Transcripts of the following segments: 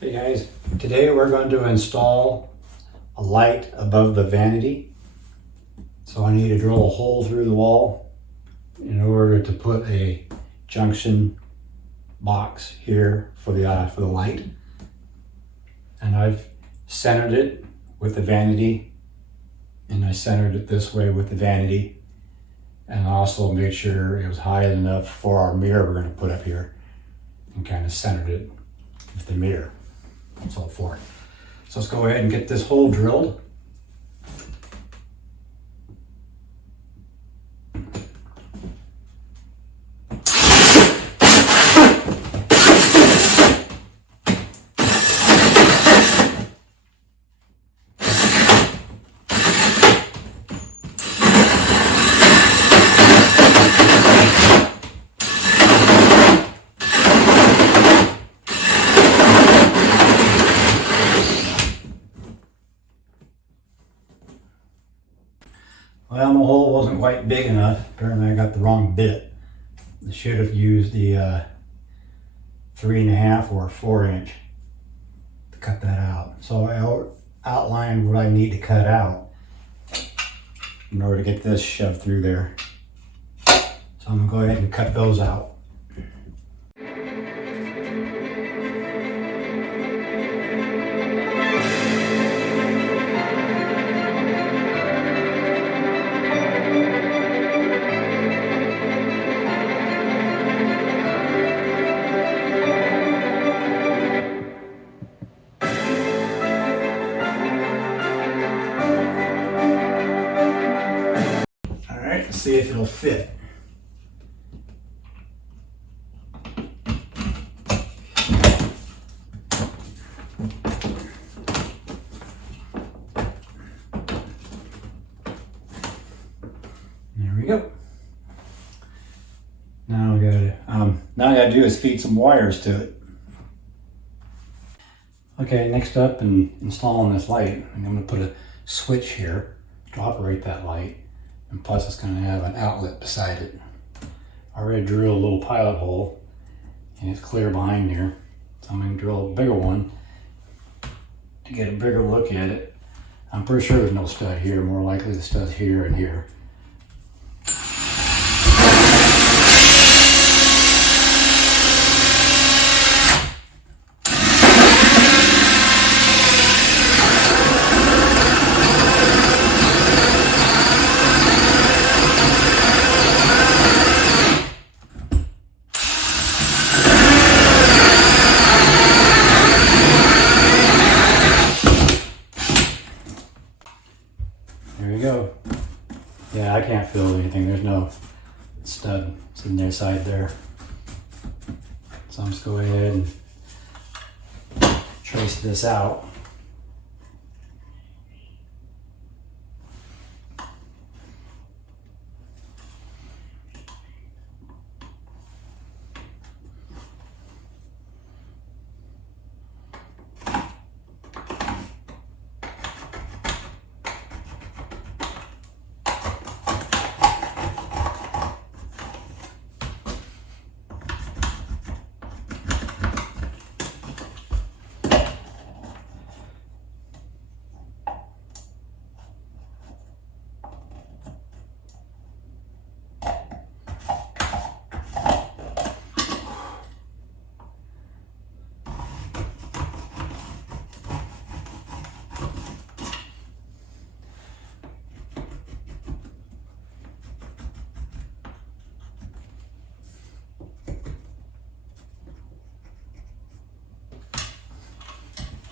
Hey guys, today we're going to install a light above the vanity. So I need to drill a hole through the wall in order to put a junction box here for the light. And I've centered it with the vanity, and I centered it this way with the vanity, and I also made sure it was high enough for our mirror we're going to put up here, and kind of centered it with the mirror. So forth. So let's go ahead and get this hole drilled. Well, my hole wasn't quite big enough. Apparently I got the wrong bit. I should have used the 3.5 or 4" to cut that out. So I outlined what I need to cut out in order to get this shoved through there. So I'm gonna go ahead and cut those out. Let's see if it'll fit. There we go. Now I gotta do is feed some wires to it. Okay, next up in installing this light, I'm gonna put a switch here to operate that light. And plus it's going to have an outlet beside it. I already drilled a little pilot hole and it's clear behind here. So I'm going to drill a bigger one to get a bigger look at it. I'm pretty sure there's no stud here, more likely the stud's here and here. There we go. Yeah, I can't feel anything. There's no stud sitting there side there. So I'm just going to go ahead and trace this out.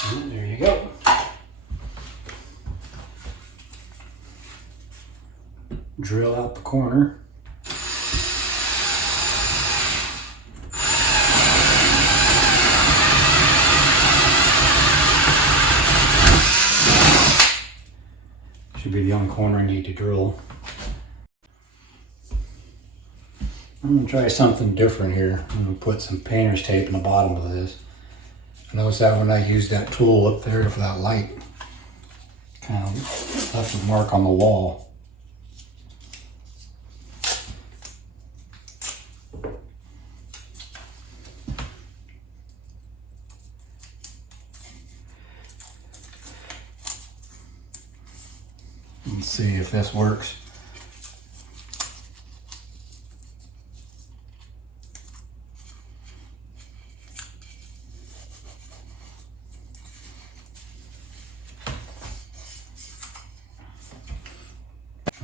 And there you go. Drill out the corner. Should be the only corner I need to drill. I'm going to try something different here. I'm going to put some painter's tape in the bottom of this. Notice that when I used that tool up there for that light, kind of left a mark on the wall. Let's see if this works.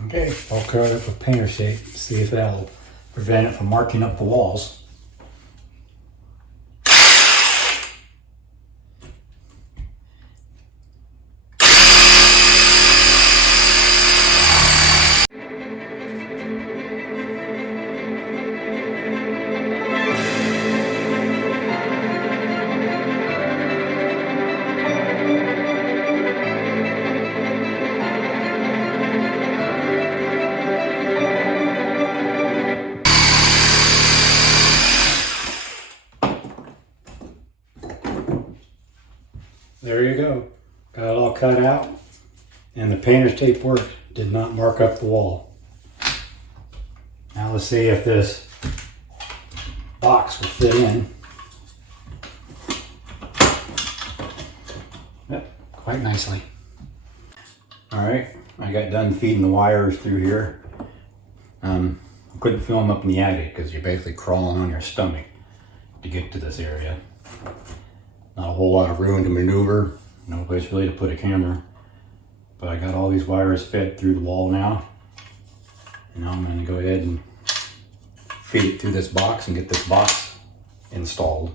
Okay, I'll cover it up with painter tape, see if that'll prevent it from marking up the walls. There you go. Got it all cut out, and the painter's tape worked. Did not mark up the wall. Now let's see if this box will fit in. Yep, quite nicely. All right, I got done feeding the wires through here. I couldn't film up in the attic because you're basically crawling on your stomach to get to this area. Not a whole lot of room to maneuver, no place really to put a camera. But I got all these wires fed through the wall now. And now I'm going to go ahead and feed it through this box and get this box installed.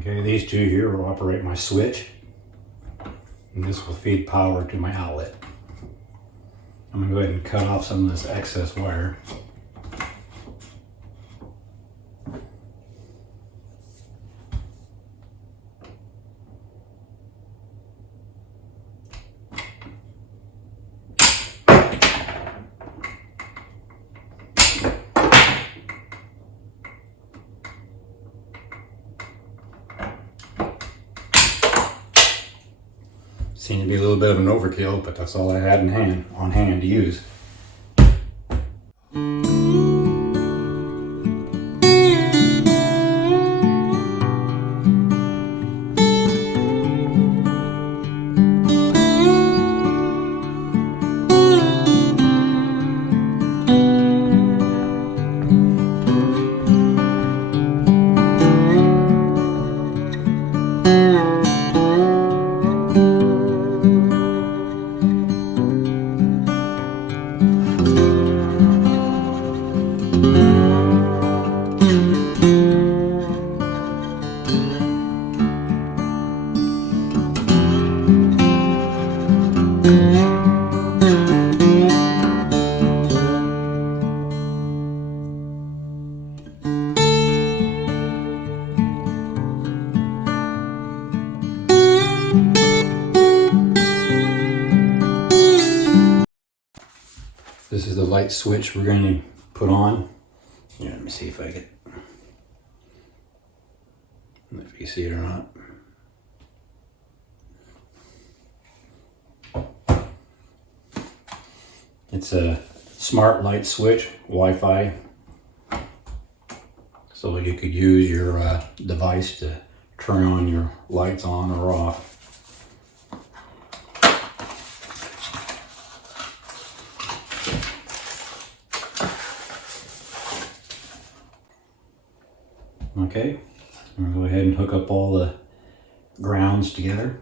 Okay, these two here will operate my switch, and this will feed power to my outlet. I'm going to go ahead and cut off some of this excess wire. Seemed to be a little bit of an overkill, but that's all I had on hand to use. This is the light switch we're going to put on. Yeah, let me see if I get, if you see it or not. It's a smart light switch, Wi-Fi. So so you could use your device to turn on your lights on or off. Okay, I'm going to go ahead and hook up all the grounds together.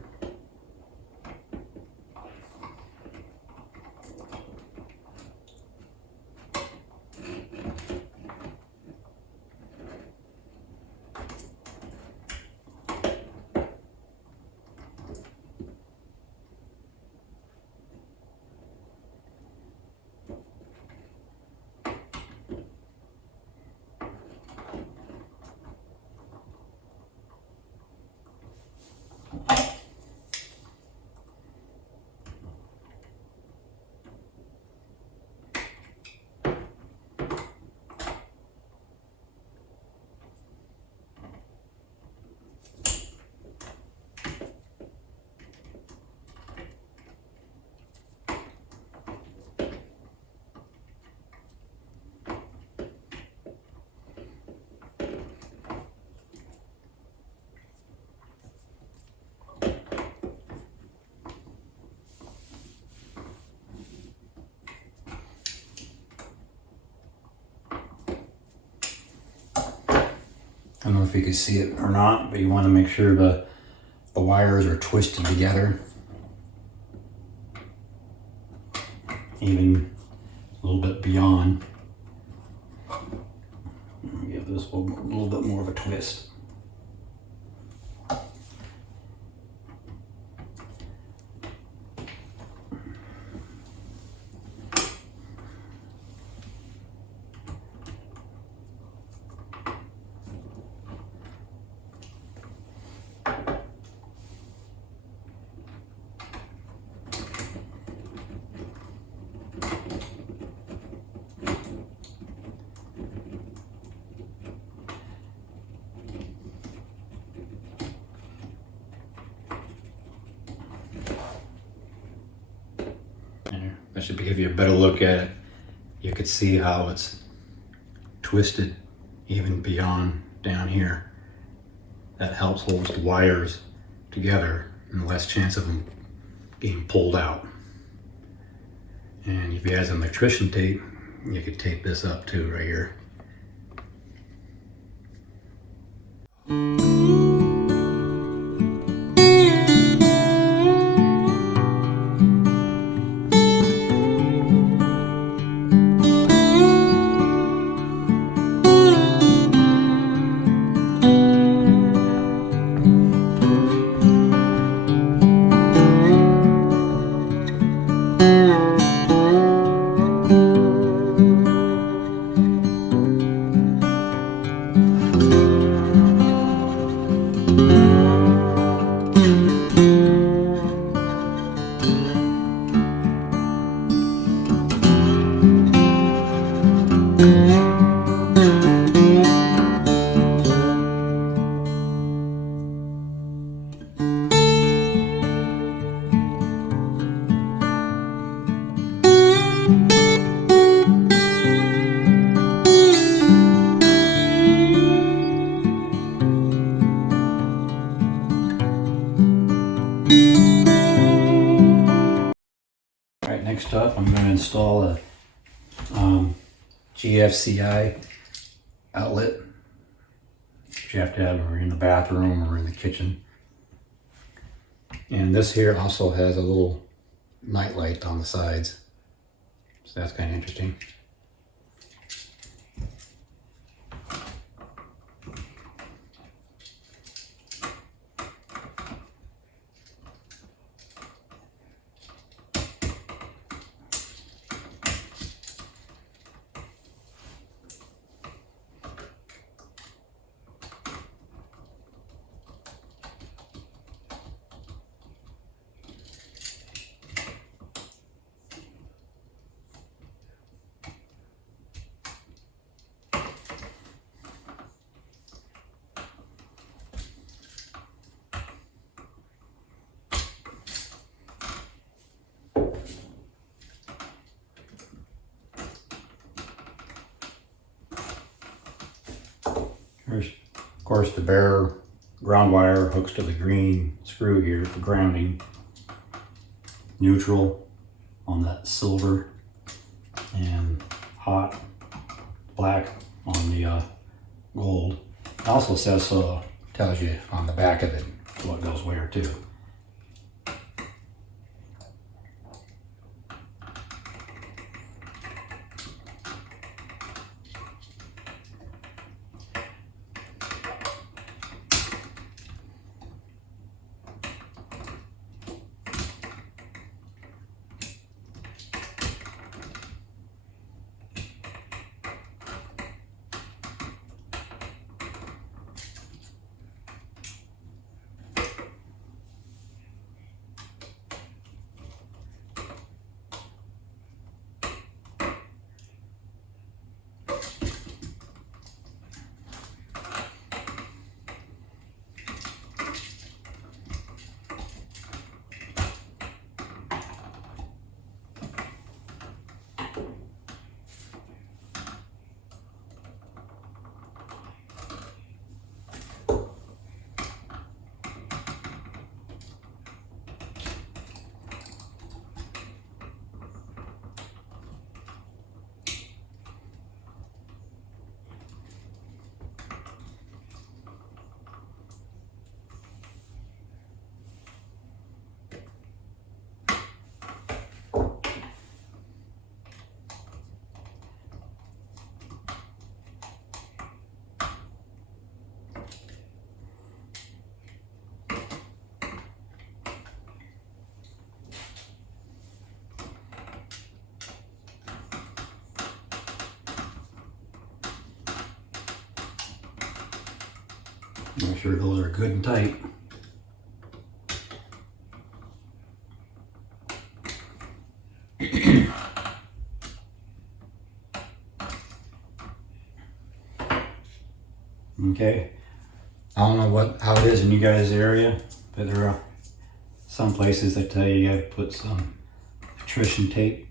I don't know if you can see it or not, but you want to make sure the wires are twisted together. Even a little bit beyond. Give this a little bit more of a twist. That should give you a better look at it. You could see how it's twisted even beyond down here. That helps hold the wires together and less chance of them getting pulled out. And if you had some electrician tape, you could tape this up too right here. Alright, next up I'm going to install a GFCI outlet, which you have to have in the bathroom or in the kitchen. And this here also has a little night light on the sides, so that's kind of interesting. There's, of course, the bare ground wire hooks to the green screw here for grounding. Neutral on that silver, and hot black on the gold. It also says so, tells you on the back of it what goes where too. Make sure those are good and tight. Okay, I don't know how it is in you guys' area, but there are some places that tell you gotta put some attrition tape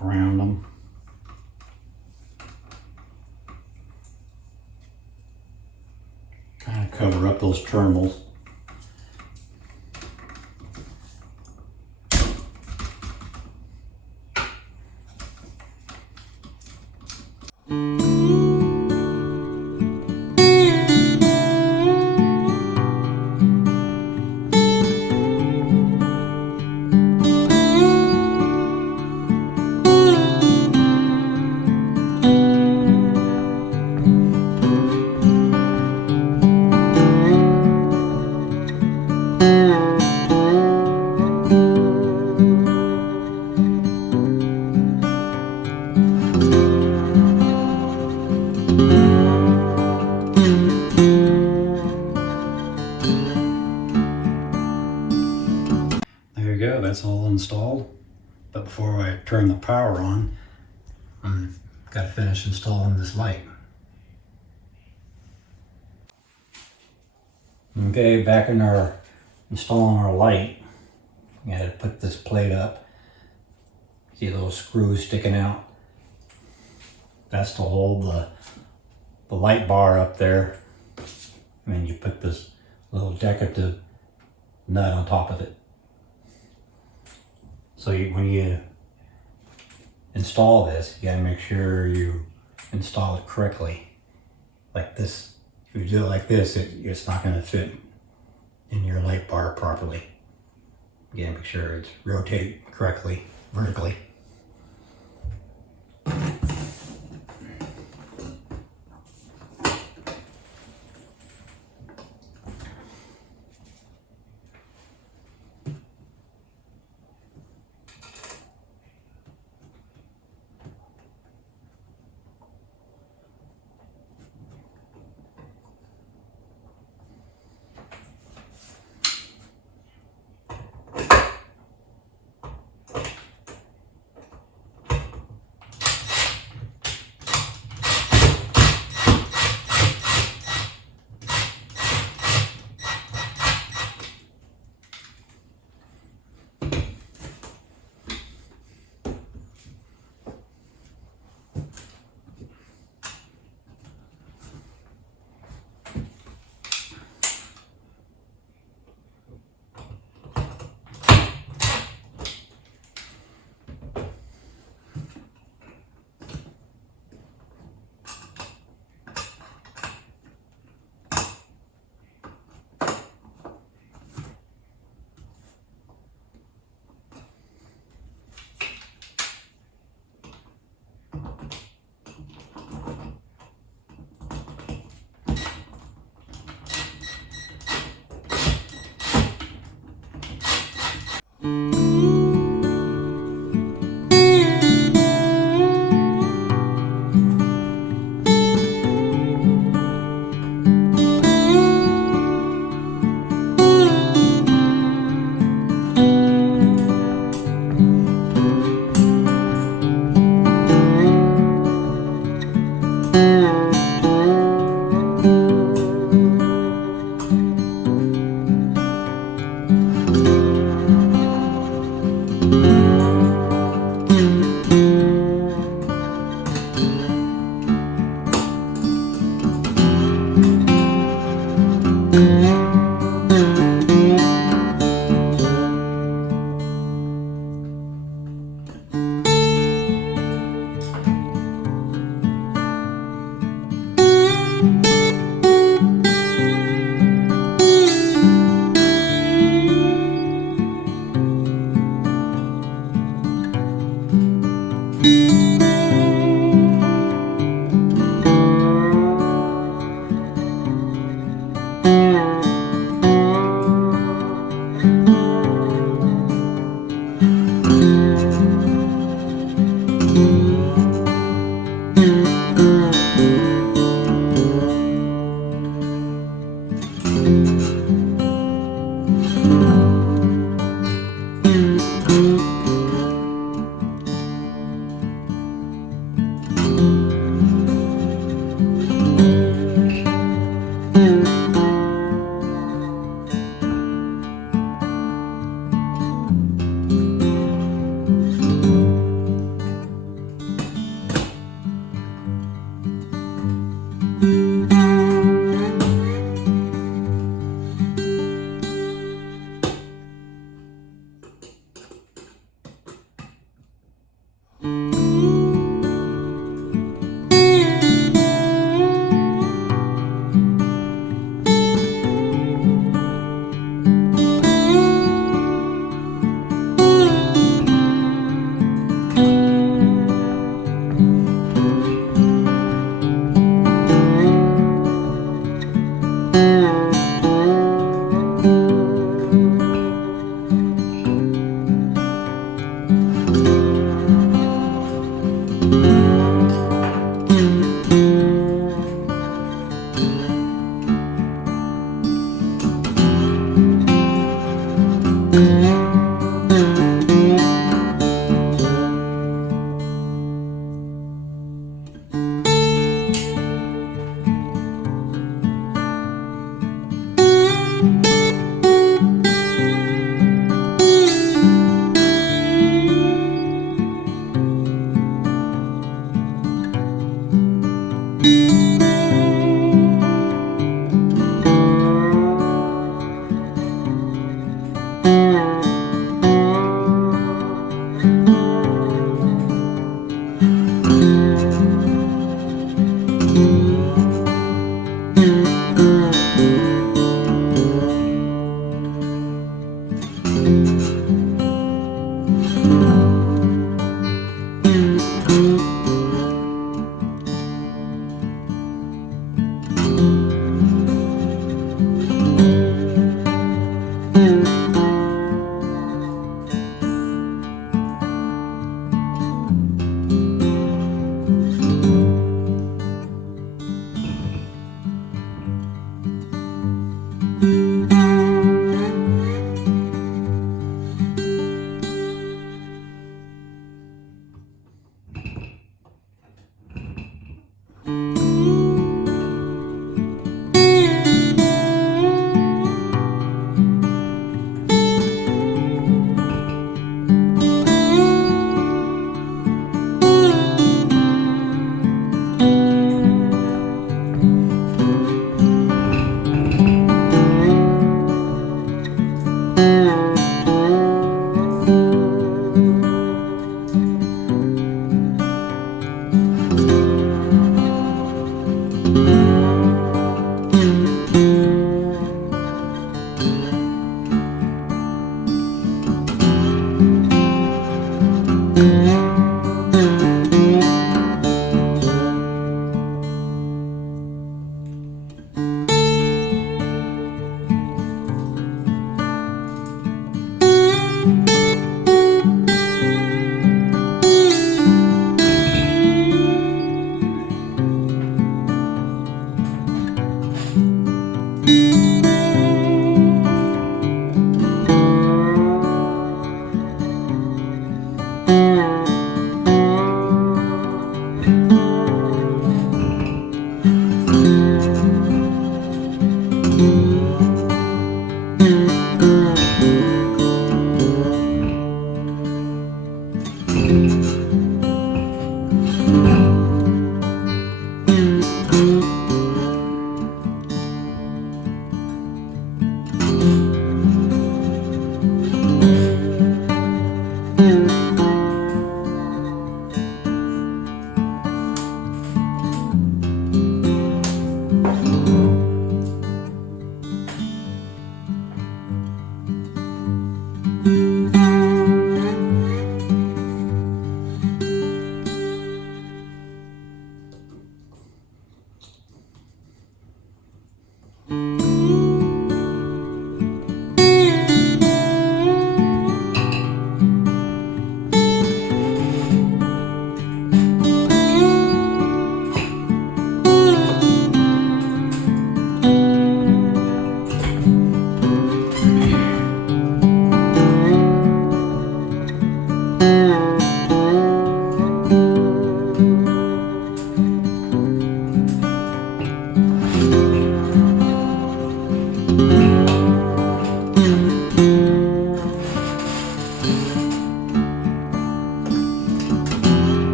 around them. Kind of cover up those terminals. There you go, that's all installed. But before I turn the power on, got to finish installing this light. Okay, back in our installing our light, we got to put this plate up. See those screws sticking out? That's to hold the light bar up there. And then you put this little decorative nut on top of it. So when you install this, you gotta make sure you install it correctly. Like this. If you do it like this, it's not gonna fit in your light bar properly. You gotta make sure it's rotated correctly, vertically.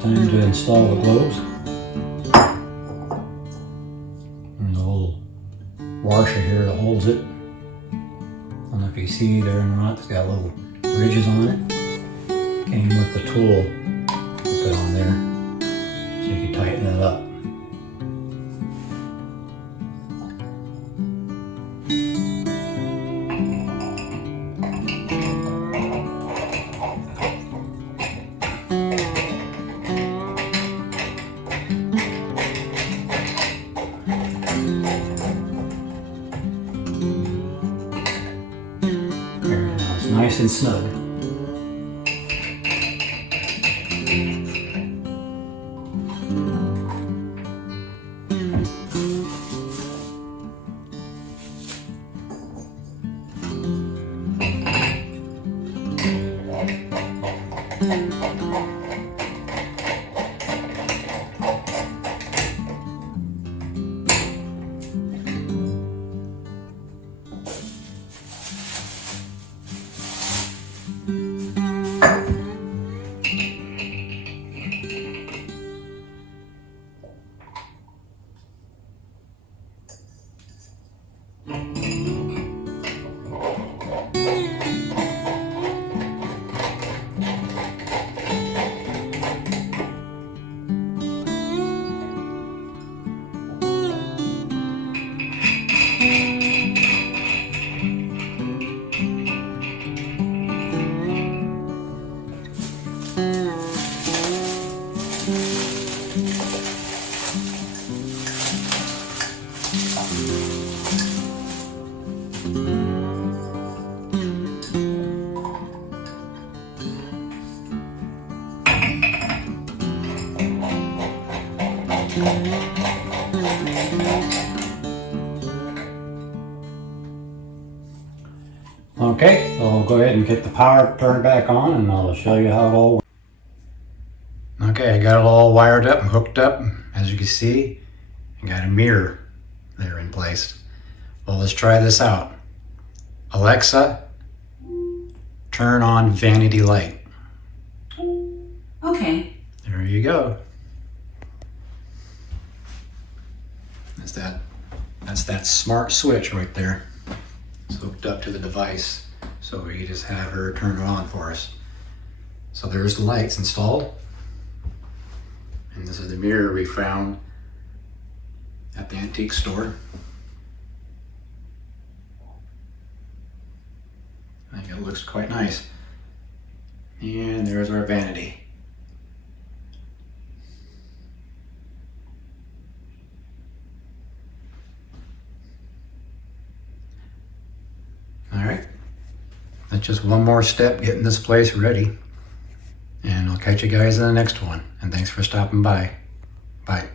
Time to install the globes. And the little washer here that holds it. I don't know if you see there or not, it's got little ridges on it. Came with the tool to put on there so you can tighten it up. Nice and snug. Okay, so I'll go ahead and get the power turned back on and I'll show you how it all works. Okay, I got it all wired up and hooked up. As you can see, I got a mirror there in place. Well, let's try this out. Alexa, turn on vanity light. Okay. There you go. That's that smart switch right there. It's hooked up to the device, so we just have her turn it on for us. So there's the lights installed. And this is the mirror we found at the antique store. I think it looks quite nice. And there's our vanity. All right, that's just one more step getting this place ready. And I'll catch you guys in the next one. And thanks for stopping by. Bye.